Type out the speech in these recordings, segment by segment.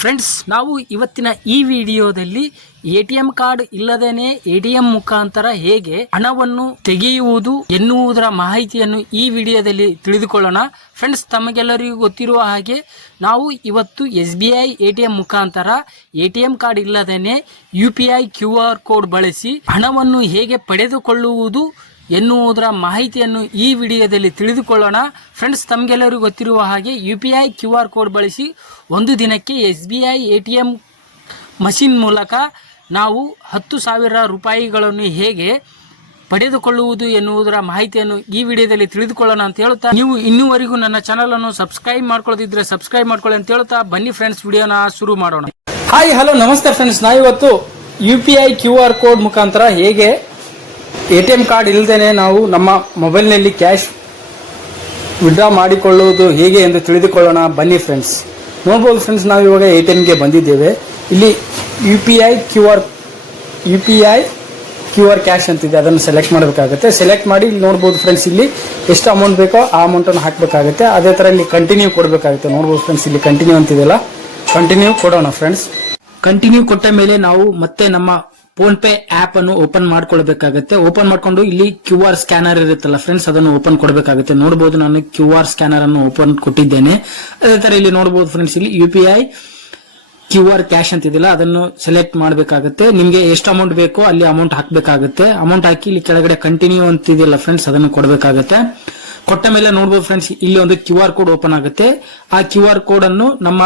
Friends, ನಾವು ಇವತ್ತಿನ ಈ ವಿಡಿಯೋದಲ್ಲಿ ಎಟಿಎಂ ಕಾರ್ಡ್ ಇಲ್ಲದೇನೆ ಎಟಿಎಂ ಮುಖಾಂತರ ಹೇಗೆ ಹಣವನ್ನು ತೆಗೆಯುವುದು ಎನ್ನುವುದರ ಮಾಹಿತಿಯನ್ನು ಈ ವಿಡಿಯೋದಲ್ಲಿ ತಿಳಿದುಕೊಳ್ಳೋಣ. ಫ್ರೆಂಡ್ಸ್, ತಮಗೆಲ್ಲರಿಗೂ ಗೊತ್ತಿರುವ ಹಾಗೆ ನಾವು ಇವತ್ತು SBI ATM ಮುಖಾಂತರ ಎಟಿಎಂ ಕಾರ್ಡ್ ಇಲ್ಲದೇನೆ UPI QR ಕೋಡ್ ಬಳಸಿ ಹಣವನ್ನು ಹೇಗೆ ಪಡೆದುಕೊಳ್ಳುವುದು ಎನ್ನುವುದರ ಮಾಹಿತಿಯನ್ನು ಈ ವಿಡಿಯೋದಲ್ಲಿ ತಿಳಿದುಕೊಳ್ಳೋಣ. ಫ್ರೆಂಡ್ಸ್, ತಮಗೆಲ್ಲರಿಗೂ ಗೊತ್ತಿರುವ ಹಾಗೆ UPI QR ಕೋಡ್ ಬಳಸಿ ಒಂದು ದಿನಕ್ಕೆ SBI ATM ಮಷಿನ್ ಮೂಲಕ ನಾವು 10,000 ರೂಪಾಯಿಗಳನ್ನು ಹೇಗೆ ಪಡೆದುಕೊಳ್ಳುವುದು ಎನ್ನುವುದರ ಮಾಹಿತಿಯನ್ನು ಈ ವಿಡಿಯೋದಲ್ಲಿ ತಿಳಿದುಕೊಳ್ಳೋಣ ಅಂತ ಹೇಳುತ್ತಾ, ನೀವು ಇನ್ನೂವರೆಗೂ ನನ್ನ ಚಾನಲ್ ಅನ್ನು ಸಬ್ಸ್ಕ್ರೈಬ್ ಮಾಡ್ಕೊಳ್ಳದಿದ್ರೆ ಸಬ್ಸ್ಕ್ರೈಬ್ ಮಾಡ್ಕೊಳ್ಳಿ ಅಂತ ಹೇಳುತ್ತಾ ಬನ್ನಿ ಫ್ರೆಂಡ್ಸ್, ವಿಡಿಯೋನ ಶುರು ಮಾಡೋಣ. ಹಾಯ್, ಹಲೋ, ನಮಸ್ತೆ ಫ್ರೆಂಡ್ಸ್. ನಾವಿವತ್ತು UPI QR ಕೋಡ್ ಮುಖಾಂತರ ಹೇಗೆ ATM ಕಾರ್ಡ್ ಇಲ್ಲದೇನೆ ನಾವು ನಮ್ಮ ಮೊಬೈಲ್ನಲ್ಲಿ ಕ್ಯಾಶ್ ವಿಡ್ರಾ ಮಾಡಿಕೊಳ್ಳುವುದು ಹೇಗೆ ಎಂದು ತಿಳಿದುಕೊಳ್ಳೋಣ. ಬನ್ನಿ ಫ್ರೆಂಡ್ಸ್. ನೋಡ್ಬೋದು ಫ್ರೆಂಡ್ಸ್, ನಾವು ಇವಾಗ ATMಗೆ ಬಂದಿದ್ದೇವೆ. ಇಲ್ಲಿ UPI QR ಕ್ಯಾಶ್ ಅಂತಿದೆ, ಅದನ್ನು ಸೆಲೆಕ್ಟ್ ಮಾಡಬೇಕಾಗುತ್ತೆ. ಸೆಲೆಕ್ಟ್ ಮಾಡಿ ಇಲ್ಲಿ ನೋಡ್ಬೋದು ಫ್ರೆಂಡ್ಸ್, ಇಲ್ಲಿ ಎಷ್ಟು ಅಮೌಂಟ್ ಬೇಕೋ ಆ ಅಮೌಂಟನ್ನು ಹಾಕಬೇಕಾಗುತ್ತೆ. ಅದೇ ಥರ ಇಲ್ಲಿ ಕಂಟಿನ್ಯೂ ಕೊಡಬೇಕಾಗುತ್ತೆ. ನೋಡ್ಬೋದು ಫ್ರೆಂಡ್ಸ್, ಇಲ್ಲಿ ಕಂಟಿನ್ಯೂ ಅಂತಿದೆಯಲ್ಲ, ಕಂಟಿನ್ಯೂ ಕೊಡೋಣ ಫ್ರೆಂಡ್ಸ್. ಕಂಟಿನ್ಯೂ ಕೊಟ್ಟ ಮೇಲೆ ನಾವು ಮತ್ತೆ ನಮ್ಮ ಫೋನ್ ಪೇ ಆಪ್ ಅನ್ನು ಓಪನ್ ಮಾಡ್ಕೊಳ್ಬೇಕಾಗುತ್ತೆ. ಓಪನ್ ಮಾಡ್ಕೊಂಡು ಇಲ್ಲಿ QR ಸ್ಕ್ಯಾನರ್ ಇರುತ್ತಲ್ಲ ಫ್ರೆಂಡ್ಸ್, ಅದನ್ನು ಓಪನ್ ಕೊಡಬೇಕಾಗುತ್ತೆ. ನೋಡಬಹುದು, ನಾನು QR ಸ್ಕ್ಯಾನರ್ ಅನ್ನು ಓಪನ್ ಕೊಟ್ಟಿದ್ದೇನೆ. ಅದೇ ತರ ಇಲ್ಲಿ ನೋಡಬಹುದು ಫ್ರೆಂಡ್ಸ್, ಇಲ್ಲಿ UPI QR ಕ್ಯಾಶ್ ಅಂತಿದಿಲ್ಲ, ಅದನ್ನು ಸೆಲೆಕ್ಟ್ ಮಾಡಬೇಕಾಗುತ್ತೆ. ನಿಮ್ಗೆ ಎಷ್ಟು ಅಮೌಂಟ್ ಬೇಕೋ ಅಲ್ಲಿ ಅಮೌಂಟ್ ಹಾಕಬೇಕಾಗುತ್ತೆ. ಅಮೌಂಟ್ ಹಾಕಿ ಇಲ್ಲಿ ಕೆಳಗಡೆ ಕಂಟಿನ್ಯೂ ಅಂತಿದೆಯಲ್ಲ ಫ್ರೆಂಡ್ಸ್, ಅದನ್ನು ಕೊಡಬೇಕಾಗುತ್ತೆ. ಕೊಟ್ಟ ಮೇಲೆ ನೋಡಬಹುದು ಫ್ರೆಂಡ್ಸ್, ಇಲ್ಲಿ ಒಂದು QR ಕೋಡ್ ಓಪನ್ ಆಗುತ್ತೆ. ಆ QR ಕೋಡ್ ಅನ್ನು ನಮ್ಮ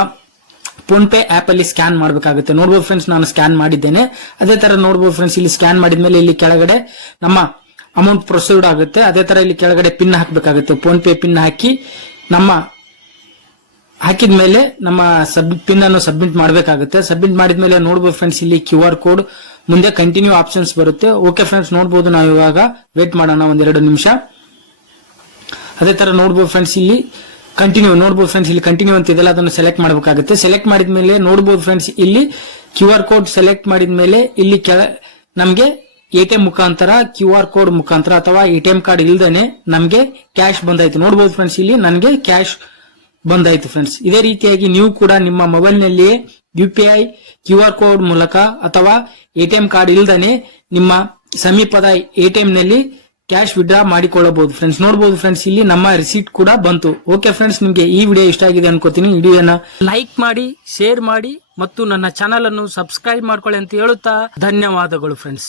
ಫೋನ್ ಪೇ ಆಪ್ ಅಲ್ಲಿ ಸ್ಕ್ಯಾನ್ ಮಾಡಬೇಕಾಗುತ್ತೆ. ನೋಡಬಹುದು ಫ್ರೆಂಡ್ಸ್, ನಾನು ಸ್ಕ್ಯಾನ್ ಮಾಡಿದ್ದೇನೆ. ಅದೇ ತರ ನೋಡಬಹುದು ಫ್ರೆಂಡ್ಸ್, ಇಲ್ಲಿ ಸ್ಕ್ಯಾನ್ ಮಾಡಿದ್ಮೇಲೆ ಇಲ್ಲಿ ಕೆಳಗಡೆ ನಮ್ಮ ಅಮೌಂಟ್ ಪ್ರೊಸೀಡ್ ಆಗುತ್ತೆ. ಅದೇ ತರ ಇಲ್ಲಿ ಕೆಳಗಡೆ ಪಿನ್ ಹಾಕಬೇಕಾಗುತ್ತೆ. ಫೋನ್ ಪೇ ಪಿನ್ ಹಾಕಿದ್ಮೇಲೆ ನಮ್ಮ ಪಿನ್ ಅನ್ನು ಸಬ್ಮಿಟ್ ಮಾಡಬೇಕಾಗುತ್ತೆ. ಸಬ್ಮಿಟ್ ಮಾಡಿದ್ಮೇಲೆ ನೋಡಬಹುದು ಫ್ರೆಂಡ್ಸ್, ಇಲ್ಲಿ QR ಕೋಡ್ ಮುಂದೆ ಕಂಟಿನ್ಯೂ ಆಪ್ಷನ್ಸ್ ಬರುತ್ತೆ. ಓಕೆ ಫ್ರೆಂಡ್ಸ್, ನೋಡಬಹುದು, ನಾವು ಇವಾಗ ವೇಟ್ ಮಾಡೋಣ 1-2 ನಿಮಿಷ. ಅದೇ ತರ ನೋಡಬಹುದು ಫ್ರೆಂಡ್ಸ್, ಇಲ್ಲಿ ಕಂಟಿನ್ಯೂ ನೋಡಬಹುದು ಫ್ರೆಂಡ್ಸ್, ಇಲ್ಲಿ ಕಂಟಿನ್ಯೂ ಅಂತಿದೆಲ್ಲ, ಅದನ್ನು ಸೆಲೆಕ್ಟ್ ಮಾಡಬೇಕಾಗುತ್ತೆ. ಸೆಲೆಕ್ಟ್ ಮಾಡಿದ್ಮೇಲೆ ನೋಡಬಹುದು ಫ್ರೆಂಡ್ಸ್, ಇಲ್ಲಿ QR ಕೋಡ್ ಸೆಲೆಕ್ಟ್ ಮಾಡಿದ್ಮೇಲೆ ಇಲ್ಲಿ ನಮಗೆ ATM ಮುಖಾಂತರ QR ಕೋಡ್ ಮುಖಾಂತರ ಅಥವಾ ATM ಕಾರ್ಡ್ ಇಲ್ದೇನೆ ನಮಗೆ ಕ್ಯಾಶ್ ಬಂದಾಯ್ತು. ನೋಡಬಹುದು ಫ್ರೆಂಡ್ಸ್, ಇಲ್ಲಿ ನನಗೆ ಕ್ಯಾಶ್ ಬಂದಾಯ್ತು ಫ್ರೆಂಡ್ಸ್. ಇದೇ ರೀತಿಯಾಗಿ ನೀವು ಕೂಡ ನಿಮ್ಮ ಮೊಬೈಲ್ ನಲ್ಲಿ UPI QR ಕೋಡ್ ಮೂಲಕ ಅಥವಾ ATM ಕಾರ್ಡ್ ಇಲ್ದೇನೆ ನಿಮ್ಮ ಸಮೀಪದ ATM ನಲ್ಲಿ ಕ್ಯಾಶ್ ವಿಡ್ರಾ ಮಾಡಿಕೊಳ್ಳಬಹುದು ಫ್ರೆಂಡ್ಸ್. ನೋಡಬಹುದು ಫ್ರೆಂಡ್ಸ್, ಇಲ್ಲಿ ನಮ್ಮ ರಿಸೀಟ್ ಕೂಡ ಬಂತು. ಓಕೆ ಫ್ರೆಂಡ್ಸ್, ನಿಮಗೆ ಈ ವಿಡಿಯೋ ಇಷ್ಟ ಆಗಿದೆ ಅನ್ಕೋತೀನಿ. ವಿಡಿಯೋನ ಲೈಕ್ ಮಾಡಿ, ಶೇರ್ ಮಾಡಿ ಮತ್ತು ನನ್ನ ಚಾನಲ್ ಅನ್ನು ಸಬ್ಸ್ಕ್ರೈಬ್ ಮಾಡ್ಕೊಳ್ಳಿ ಅಂತ ಹೇಳುತ್ತಾ ಧನ್ಯವಾದಗಳು ಫ್ರೆಂಡ್ಸ್.